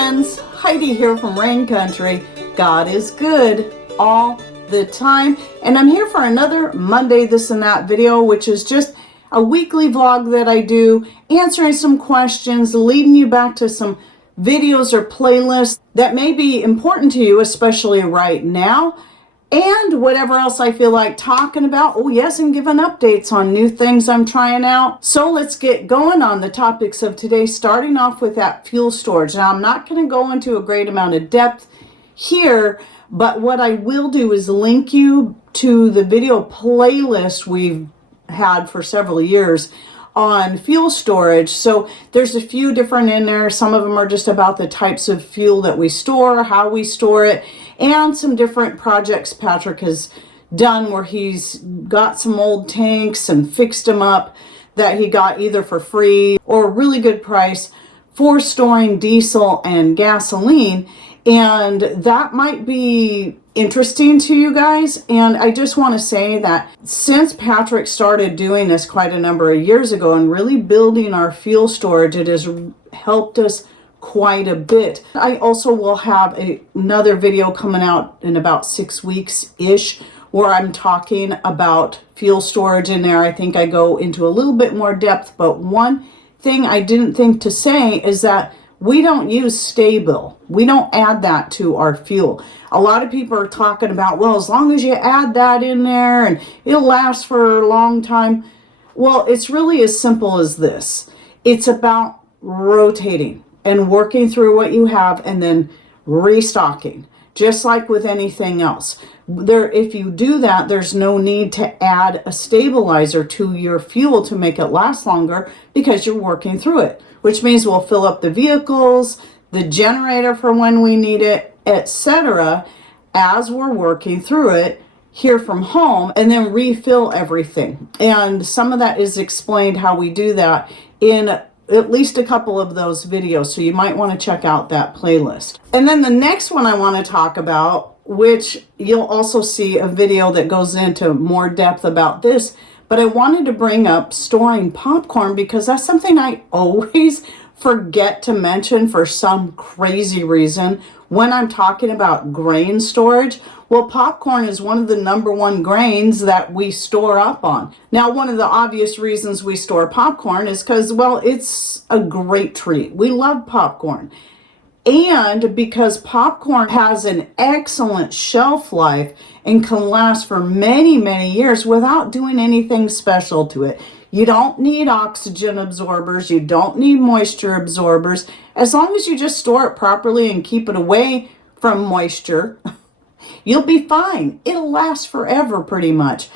friends, Heidi here from Rain Country. God is good all the time, and I'm here for another Monday This and That video, which is just a weekly vlog that I do, answering some questions, leading you back to some videos or playlists that may be important to you, especially right now, and whatever else I feel like talking about. Oh yes, and giving updates on new things I'm trying out. So let's get going on the topics of today, starting off with that fuel storage. Now, I'm not going to go into a great amount of depth here, but what I will do is link you to the video playlist we've had for several years on fuel storage. So there's a few different in there. Some of them are just about the types of fuel that we store, how we store it, and some different projects Patrick has done where he's got some old tanks and fixed them up that he got either for free or a really good price for storing diesel and gasoline. And that might be interesting to you guys. And I just want to say that since Patrick started doing this quite a number of years ago and really building our fuel storage, it has helped us quite a bit. I also will have another video coming out in about 6 weeks-ish where I'm talking about fuel storage in there. I think I go into a little bit more depth, but one thing I didn't think to say is that we don't use stable. We don't add that to our fuel. A lot of people are talking about, well, as long as you add that in there and it'll last for a long time. Well, it's really as simple as this. It's about rotating and working through what you have and then restocking, just like with anything else. If you do that, there's no need to add a stabilizer to your fuel to make it last longer because you're working through it, which means we'll fill up the vehicles, the generator for when we need it, etc., as we're working through it here from home, and then refill everything. And some of that is explained how we do that in at least a couple of those videos, so you might want to check out that playlist. And then the next one I want to talk about, which you'll also see a video that goes into more depth about this, but I wanted to bring up storing popcorn because that's something I always forget to mention for some crazy reason when I'm talking about grain storage. Well, popcorn is one of the #1 grains that we store up on. Now, one of the obvious reasons we store popcorn is because, well, it's a great treat. We love popcorn. And because popcorn has an excellent shelf life and can last for many, many years without doing anything special to it. You don't need oxygen absorbers. You don't need moisture absorbers. As long as you just store it properly and keep it away from moisture, you'll be fine. It'll last forever pretty much.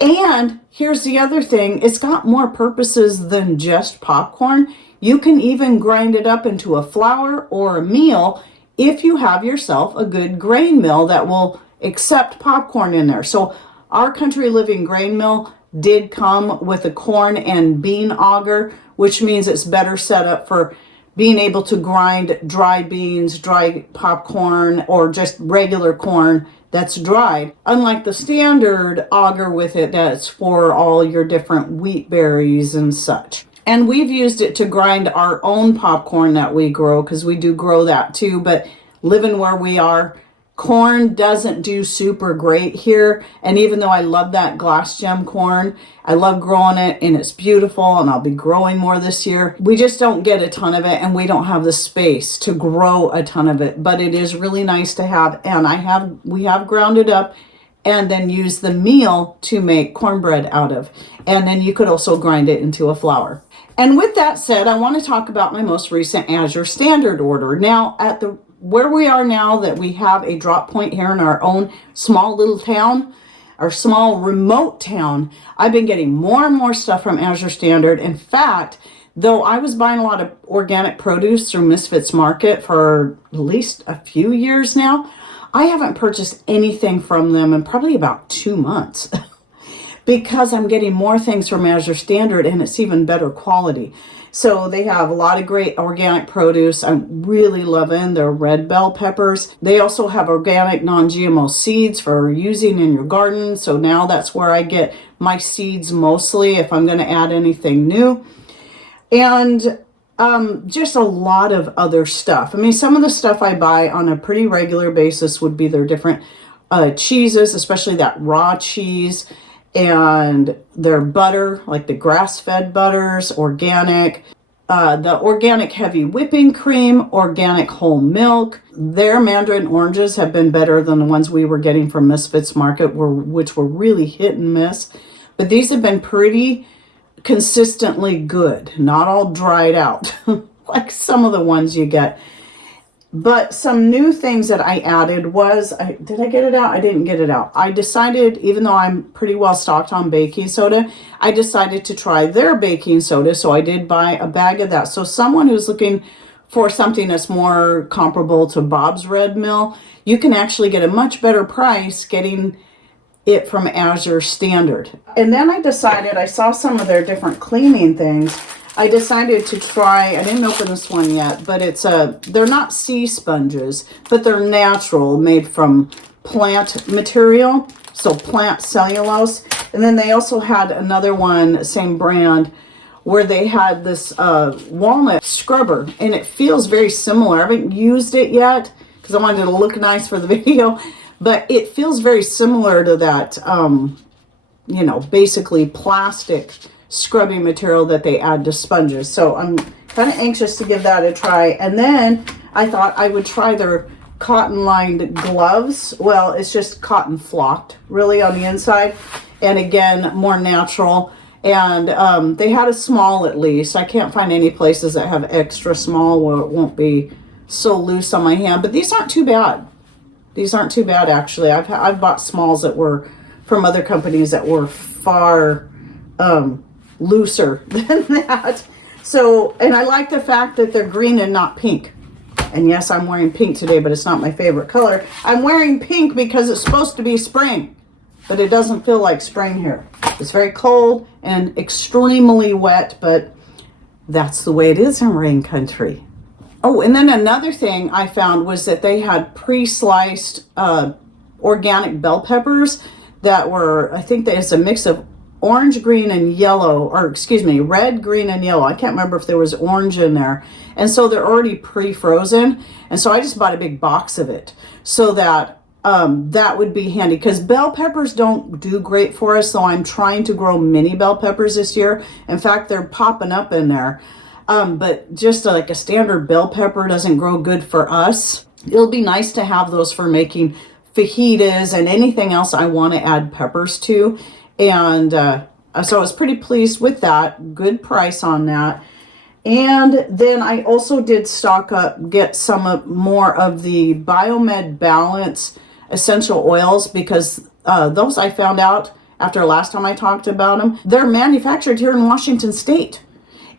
And here's the other thing. It's got more purposes than just popcorn. You can even grind it up into a flour or a meal if you have yourself a good grain mill that will accept popcorn in there. So our Country Living grain mill did come with a corn and bean auger, which means it's better set up for being able to grind dry beans, dry popcorn, or just regular corn that's dried. Unlike the standard auger with it that's for all your different wheat berries and such. And we've used it to grind our own popcorn that we grow, because we do grow that too, but living where we are, corn doesn't do super great here. And even though I love that glass gem corn, I love growing it and it's beautiful and I'll be growing more this year, we just don't get a ton of it and we don't have the space to grow a ton of it. But it is really nice to have, and we have ground it up and then use the meal to make cornbread out of. And then you could also grind it into a flour. And with that said, I want to talk about my most recent Azure standard order. Now, where we are now that we have a drop point here in our own small little town, our small remote town, I've been getting more and more stuff from Azure Standard. In fact, though I was buying a lot of organic produce through Misfits Market for at least a few years now, I haven't purchased anything from them in probably about 2 months. Because I'm getting more things from Azure Standard and it's even better quality. So they have a lot of great organic produce. I'm really loving their red bell peppers. They also have organic non-GMO seeds for using in your garden. So now that's where I get my seeds mostly if I'm going to add anything new. And Just a lot of other stuff. I mean, some of the stuff I buy on a pretty regular basis would be their different cheeses, especially that raw cheese, and their butter, like the grass-fed butters, organic, the organic heavy whipping cream, organic whole milk. Their mandarin oranges have been better than the ones we were getting from Misfits Market, which were really hit and miss. But these have been pretty consistently good, not all dried out like some of the ones you get. But some new things that I added was, did I get it out? I didn't get it out. I decided, even though I'm pretty well stocked on baking soda, I decided to try their baking soda. So I did buy a bag of that. So someone who's looking for something that's more comparable to Bob's Red Mill, you can actually get a much better price getting it from Azure Standard. And then I decided, I saw some of their different cleaning things. I decided to try, I didn't open this one yet, but they're not sea sponges, but they're natural, made from plant material, so plant cellulose. And then they also had another one, same brand, where they had this walnut scrubber, and it feels very similar. I haven't used it yet because I wanted it to look nice for the video, but it feels very similar to that, you know, basically plastic scrubbing material that they add to sponges. So I'm kind of anxious to give that a try. And then I thought I would try their cotton lined gloves. Well, it's just cotton flocked really on the inside, and again, more natural. And they had a small, at least. I can't find any places that have extra small where it won't be so loose on my hand, but these aren't too bad. These aren't too bad, actually. I've bought smalls that were from other companies that were far looser than that. So, and I like the fact that they're green and not pink. And yes, I'm wearing pink today, but it's not my favorite color. I'm wearing pink because it's supposed to be spring, but it doesn't feel like spring here. It's very cold and extremely wet, but that's the way it is in rain country. Oh, and then another thing I found was that they had pre-sliced organic bell peppers that were, I think there's a mix of orange, green, and yellow, or excuse me, red, green, and yellow. I can't remember if there was orange in there. And so they're already pre-frozen. And so I just bought a big box of it so that that would be handy, because bell peppers don't do great for us. So I'm trying to grow mini bell peppers this year. In fact, they're popping up in there. But just like a standard bell pepper doesn't grow good for us. It'll be nice to have those for making fajitas and anything else I want to add peppers to. And so I was pretty pleased with that. Good price on that. And then I also did stock up, get some more of the Biomed Balance essential oils, because those I found out after last time I talked about them. They're manufactured here in Washington State.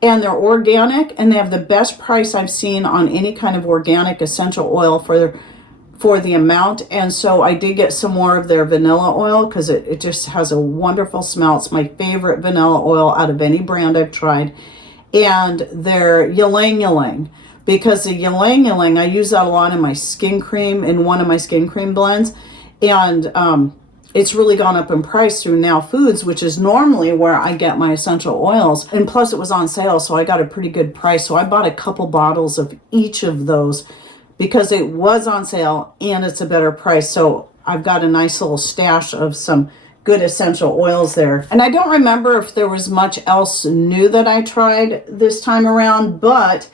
And they're organic, and they have the best price I've seen on any kind of organic essential oil for the amount. And so I did get some more of their vanilla oil, because it just has a wonderful smell. It's my favorite vanilla oil out of any brand I've tried. And their ylang ylang, because the ylang ylang, I use that a lot in my skin cream, in one of my skin cream blends. And it's really gone up in price through Now Foods, which is normally where I get my essential oils. And plus it was on sale, so I got a pretty good price. So I bought a couple bottles of each of those because it was on sale and it's a better price. So I've got a nice little stash of some good essential oils there. And I don't remember if there was much else new that I tried this time around, but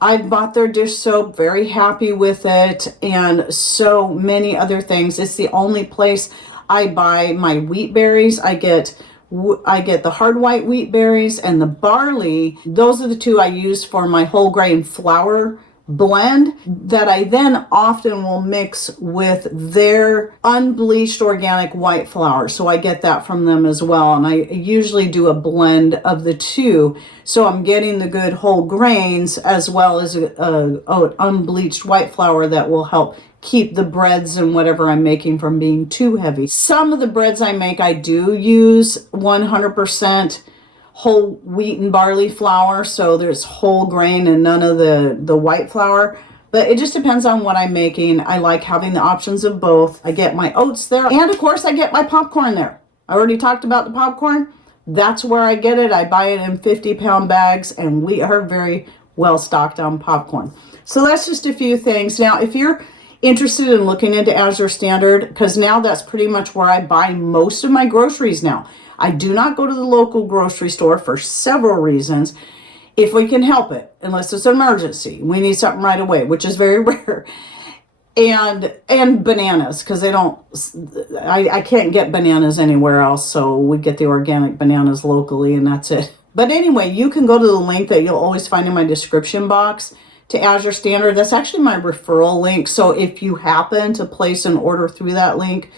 I bought their dish soap, very happy with it, and so many other things. It's the only place I buy my wheat berries. I get the hard white wheat berries and the barley. Those are the two I use for my whole grain flour blend that I then often will mix with their unbleached organic white flour. So I get that from them as well. And I usually do a blend of the two. So I'm getting the good whole grains as well as unbleached white flour that will help keep the breads and whatever I'm making from being too heavy. Some of the breads I make, I do use 100% whole wheat and barley flour, so there's whole grain and none of the white flour, but it just depends on what I'm making. I like having the options of both. I get my oats there, and of course I get my popcorn there. I already talked about the popcorn. That's where I get it. I buy it in 50-pound bags, and we are very well stocked on popcorn. So that's just a few things. Now, if you're interested in looking into Azure Standard, because now that's pretty much where I buy most of my groceries now. I do not go to the local grocery store for several reasons. If we can help it, unless it's an emergency, we need something right away, which is very rare. And bananas, because I can't get bananas anywhere else, so we get the organic bananas locally, and that's it. But anyway, you can go to the link that you'll always find in my description box to Azure Standard. That's actually my referral link, so if you happen to place an order through that link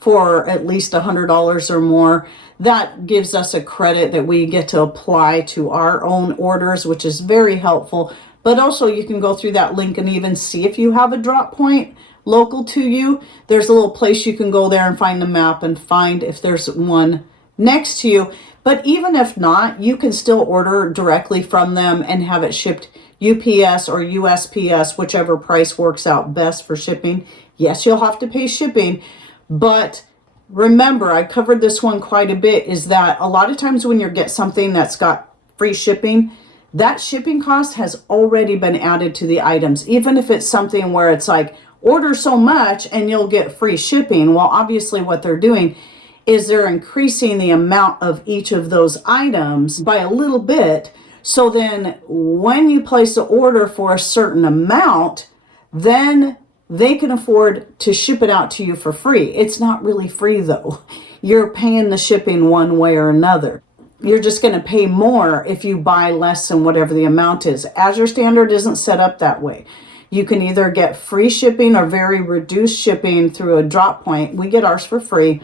for at least $100 or more, that gives us a credit that we get to apply to our own orders, which is very helpful. But also you can go through that link and even see if you have a drop point local to you. There's a little place you can go there and find the map and find if there's one next to you. But even if not, you can still order directly from them and have it shipped UPS or USPS, whichever price works out best for shipping. Yes, you'll have to pay shipping, but remember, I covered this one quite a bit, is that a lot of times when you get something that's got free shipping, that shipping cost has already been added to the items. Even if it's something where it's like, order so much and you'll get free shipping. Well, obviously what they're doing is they're increasing the amount of each of those items by a little bit. So then when you place an order for a certain amount, then they can afford to ship it out to you for free. It's not really free though. You're paying the shipping one way or another. You're just going to pay more if you buy less than whatever the amount is. Azure Standard isn't set up that way. You can either get free shipping or very reduced shipping through a drop point. We get ours for free.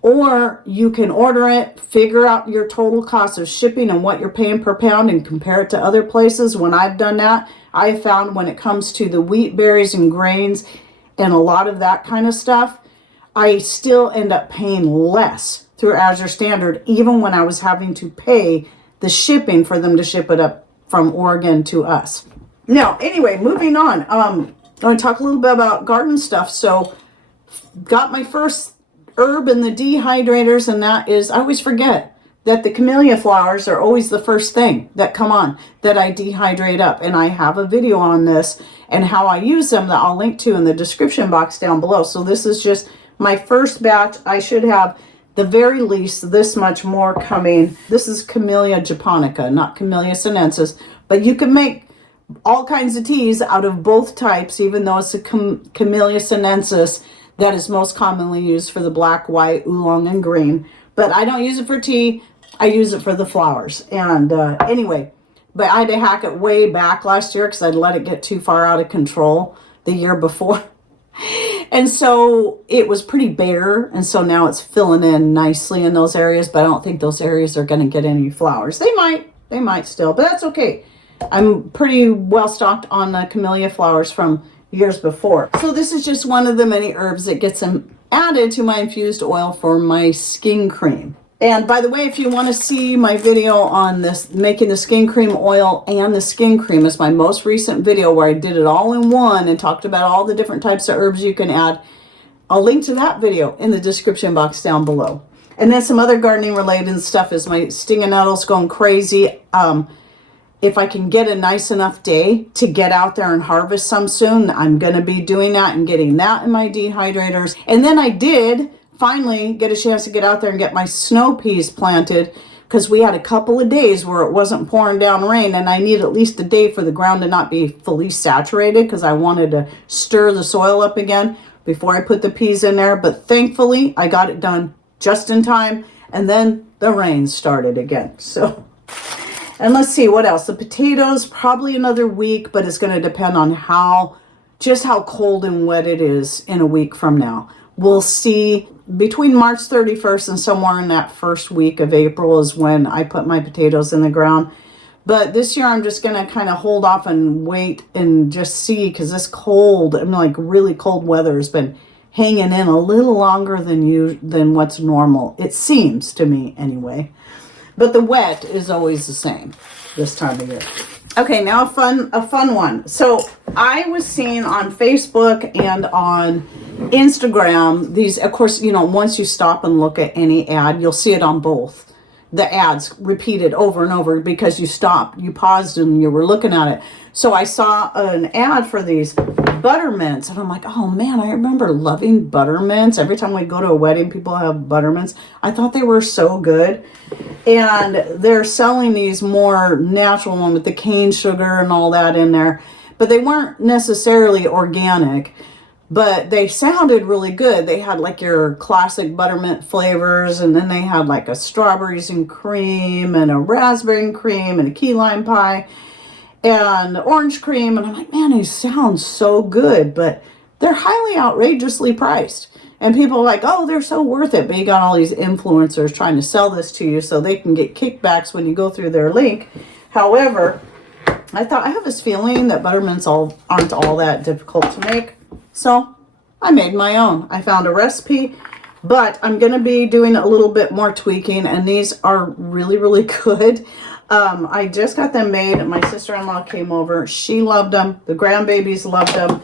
Or you can order it, figure out your total cost of shipping and what you're paying per pound and compare it to other places. When I've done that, I found when it comes to the wheat, berries, and grains and a lot of that kind of stuff, I still end up paying less through Azure Standard, even when I was having to pay the shipping for them to ship it up from Oregon to us. Now, anyway, moving on. I'm going to talk a little bit about garden stuff. So, got my first herb in the dehydrators, and that is, I always forget that the camellia flowers are always the first thing that come on that I dehydrate up. And I have a video on this and how I use them that I'll link to in the description box down below. So this is just my first batch. I should have the very least this much more coming. This is Camellia japonica, not Camellia sinensis, but you can make all kinds of teas out of both types, even though it's a Camellia sinensis that is most commonly used for the black, white, oolong, and green. But I don't use it for tea. I use it for the flowers. And anyway, but I had to hack it way back last year because I'd let it get too far out of control the year before. And so it was pretty bare, and so now it's filling in nicely in those areas, but I don't think those areas are going to get any flowers. They might still, but that's okay. I'm pretty well stocked on camellia flowers from years before. So this is just one of the many herbs that gets added to my infused oil for my skin cream. And by the way, if you want to see my video on this, making the skin cream oil and the skin cream, is my most recent video where I did it all in one and talked about all the different types of herbs you can add. I'll link to that video in the description box down below. And then some other gardening related stuff is my stinging nettles going crazy. If I can get a nice enough day to get out there and harvest some soon, I'm going to be doing that and getting that in my dehydrators. And then I did finally get a chance to get out there and get my snow peas planted, because we had a couple of days where it wasn't pouring down rain, and I need at least a day for the ground to not be fully saturated because I wanted to stir the soil up again before I put the peas in there. But thankfully I got it done just in time, and then the rain started again. So, and let's see what else. The potatoes, probably another week, but it's going to depend on just how cold and wet it is in a week from now. We'll see. Between March 31st and somewhere in that first week of April is when I put my potatoes in the ground. But this year I'm just going to kind of hold off and wait and just see, because this cold, like really cold weather has been hanging in a little longer than what's normal. It seems to me anyway. But the wet is always the same this time of year. Okay, now a fun one. So I was seeing on Facebook and on Instagram these, of course, once you stop and look at any ad, you'll see it on both. the ads repeated over and over because you stopped, you paused, and you were looking at it. So I saw an ad for these buttermints, and I'm like, oh man, I remember loving buttermints. Every time we go to a wedding, people have buttermints. I thought they were so good. And they're selling these more natural ones with the cane sugar and all that in there, but they weren't necessarily organic. But they sounded really good. They had like your classic buttermint flavors, and then they had like a strawberries and cream and a raspberry and cream and a key lime pie and orange cream. And I'm like, man, these sound so good, but they're highly outrageously priced. And people are like, oh, they're so worth it. But you got all these influencers trying to sell this to you so they can get kickbacks when you go through their link. However, I thought, I have this feeling that buttermints aren't all that difficult to make. So I made my own. I found a recipe, but I'm going to be doing a little bit more tweaking, and these are really, really good. I just got them made. My sister-in-law came over. She loved them. The grandbabies loved them.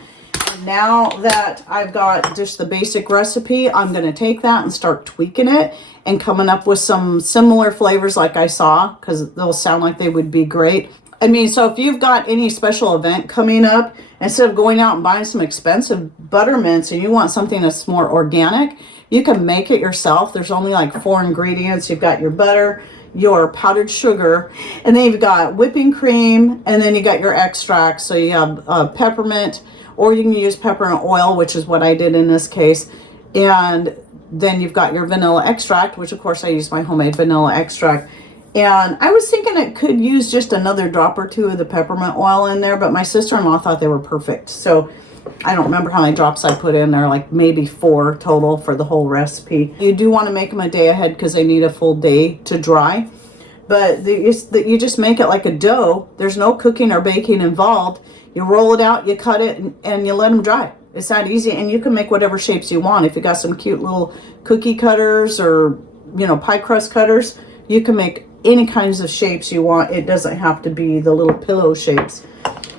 And now that I've got just the basic recipe, I'm going to take that and start tweaking it and coming up with some similar flavors like I saw, because they'll sound like they would be great. I mean, so if you've got any special event coming up, instead of going out and buying some expensive buttermints and you want something that's more organic, you can make it yourself. There's only like 4 ingredients. You've got your butter, your powdered sugar, and then you've got whipping cream, and then you got your extract. So you have peppermint, or you can use peppermint oil, which is what I did in this case. And then you've got your vanilla extract, which of course I use my homemade vanilla extract. And I was thinking it could use just another drop or 2 of the peppermint oil in there, but my sister-in-law thought they were perfect. So I don't remember how many drops I put in there, like maybe 4 total for the whole recipe. You do want to make them a day ahead because they need a full day to dry. But you just make it like a dough. There's no cooking or baking involved. You roll it out, you cut it, and you let them dry. It's that easy, and you can make whatever shapes you want. If you got some cute little cookie cutters or, pie crust cutters, you can make any kinds of shapes you want. It doesn't have to be the little pillow shapes.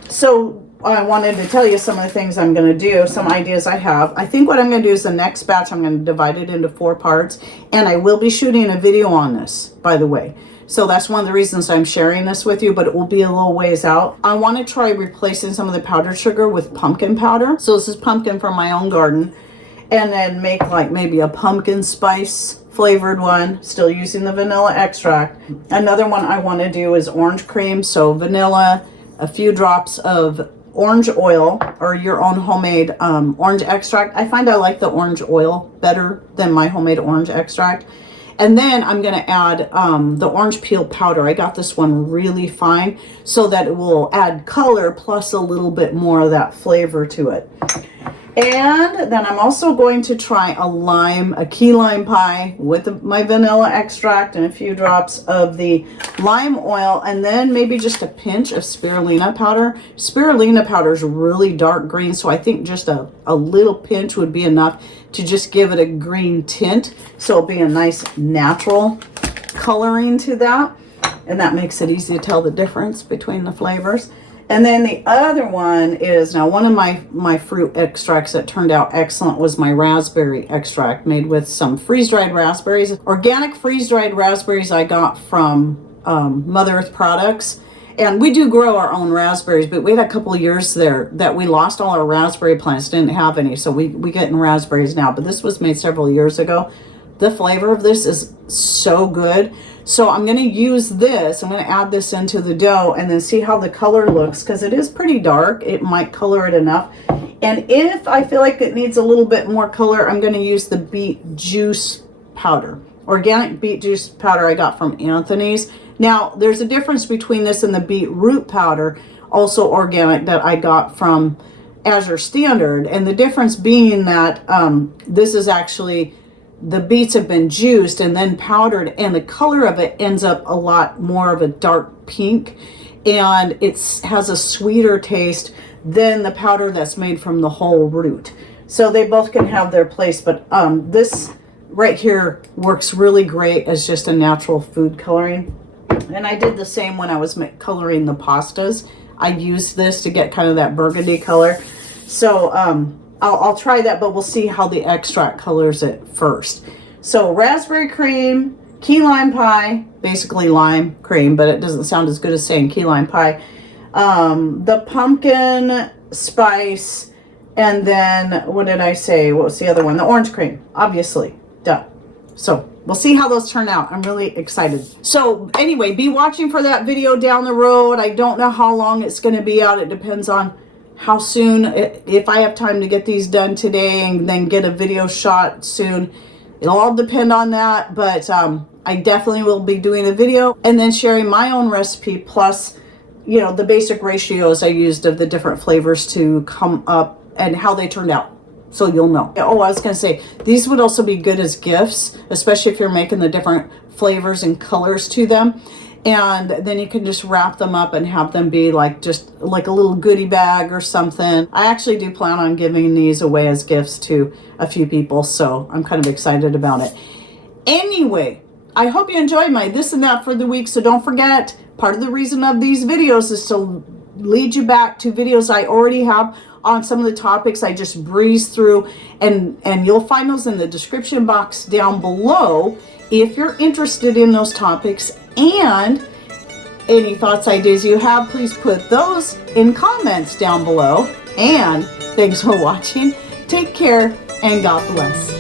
So I wanted to tell you some of the things I'm going to do, some ideas I have. I think what I'm going to do is the next batch, I'm going to divide it into 4 parts, and I will be shooting a video on this, by the way. So that's one of the reasons I'm sharing this with you, but it will be a little ways out. I want to try replacing some of the powdered sugar with pumpkin powder. So this is pumpkin from my own garden, and then make like maybe a pumpkin spice flavored one, still using the vanilla extract. Another one I want to do is orange cream. So vanilla, a few drops of orange oil or your own homemade orange extract. I find I like the orange oil better than my homemade orange extract. And then I'm going to add the orange peel powder. I got this one really fine so that it will add color plus a little bit more of that flavor to it. And then I'm also going to try a key lime pie with my vanilla extract and a few drops of the lime oil, and then maybe just a pinch of spirulina powder. Spirulina powder is really dark green, so I think just a little pinch would be enough to just give it a green tint. So it'll be a nice natural coloring to that. And that makes it easy to tell the difference between the flavors. And then the other one is, now one of my fruit extracts that turned out excellent was my raspberry extract made with some freeze-dried raspberries. Organic freeze-dried raspberries I got from Mother Earth Products. And we do grow our own raspberries, but we had a couple of years there that we lost all our raspberry plants, didn't have any. So we get in raspberries now, but this was made several years ago. The flavor of this is so good. So I'm going to use this. I'm going to add this into the dough and then see how the color looks, because it is pretty dark. It might color it enough. And if I feel like it needs a little bit more color, I'm going to use the beet juice powder. Organic beet juice powder I got from Anthony's. Now, there's a difference between this and the beetroot powder, also organic, that I got from Azure Standard. And the difference being that this is actually, the beets have been juiced and then powdered, and the color of it ends up a lot more of a dark pink, and it has a sweeter taste than the powder that's made from the whole root. So they both can have their place, but this right here works really great as just a natural food coloring. And I did the same when I was coloring the pastas. I used this to get kind of that burgundy color. So I'll try that, but we'll see how the extract colors it first. So raspberry cream, key lime pie, basically lime cream, but it doesn't sound as good as saying key lime pie. The pumpkin spice, and then what did I say? What was the other one? The orange cream, obviously. Duh. So we'll see how those turn out. I'm really excited. So anyway, be watching for that video down the road. I don't know how long it's going to be out. It depends on how soon, if I have time to get these done today and then get a video shot soon. It'll all depend on that, but I definitely will be doing a video and then sharing my own recipe, plus, you know, the basic ratios I used of the different flavors to come up and how they turned out. So you'll know. Oh, I was going to say, these would also be good as gifts, especially if you're making the different flavors and colors to them. And then you can just wrap them up and have them be like just like a little goodie bag or something. I actually do plan on giving these away as gifts to a few people, so I'm kind of excited about it. Anyway, I hope you enjoyed my this and that for the week. So don't forget, part of the reason of these videos is to lead you back to videos I already have on some of the topics I just breezed through, and you'll find those in the description box down below if you're interested in those topics. And any thoughts, ideas you have, please put those in comments down below. And thanks for watching. Take care and God bless.